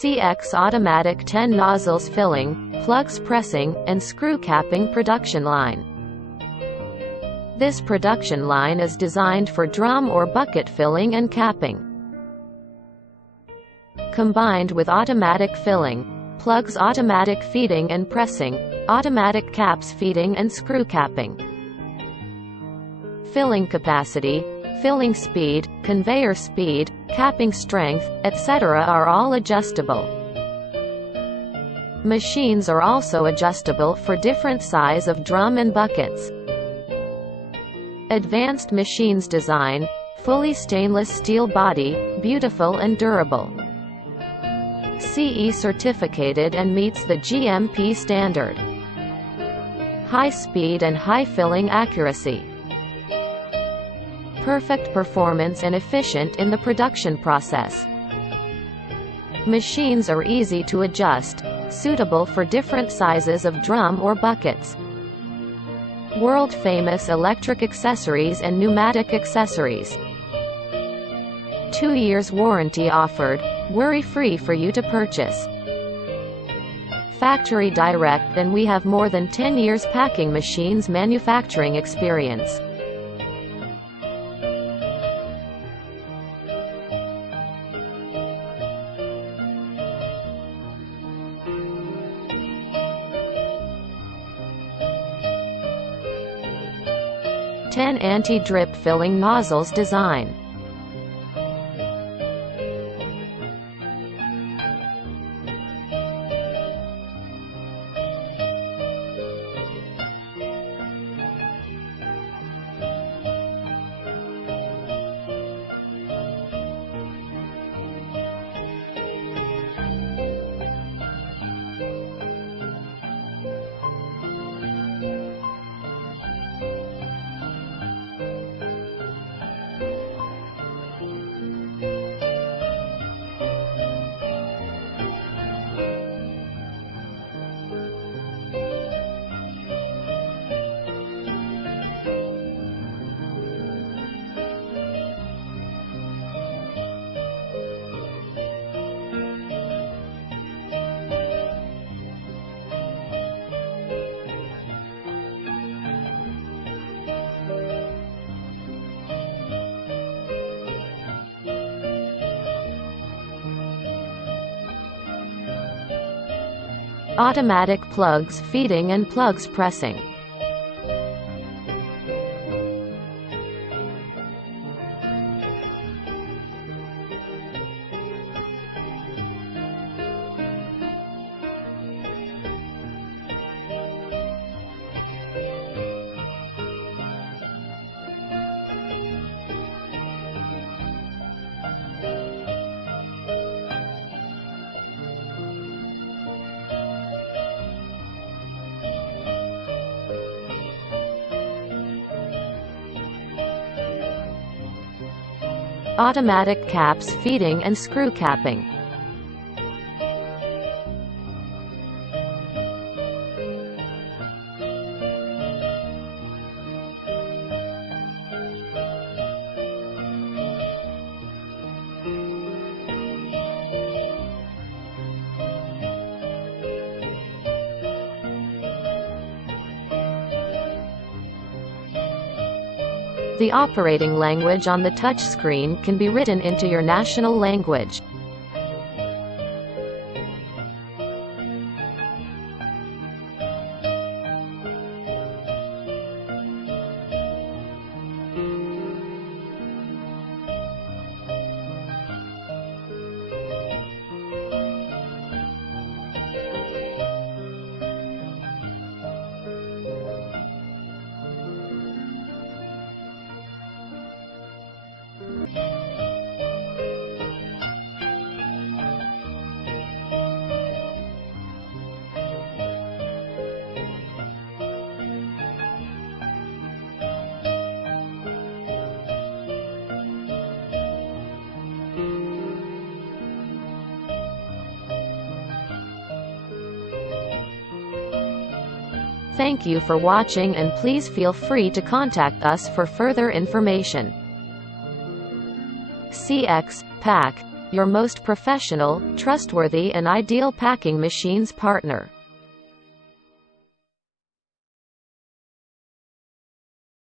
CX automatic 10 nozzles filling, plugs pressing, and screw capping production line. This production line is designed for drum or bucket filling and capping. Combined with automatic filling, plugs automatic feeding and pressing, automatic caps feeding and screw capping. Filling capacity, filling speed, conveyor speed, capping strength, etc. are all adjustable. Machines are also adjustable for different size of drum and buckets. Advanced machines design, fully stainless steel body, beautiful and durable. CE certificated and meets the GMP standard. High speed and high filling accuracy. Perfect performance and efficient in the production process. Machines are easy to adjust, suitable for different sizes of drum or buckets. World-famous electric accessories and pneumatic accessories. 2 years warranty offered, worry-free for you to purchase. Factory direct, and we have more than 10 years packing machines manufacturing experience. Ten anti-drip filling nozzles design. Automatic plugs feeding and plugs pressing. Automatic caps feeding and screw capping. The operating language on the touchscreen can be written into your national language. Thank you for watching, and please feel free to contact us for further information. CX Pack your most professional, trustworthy and ideal packing machines partner.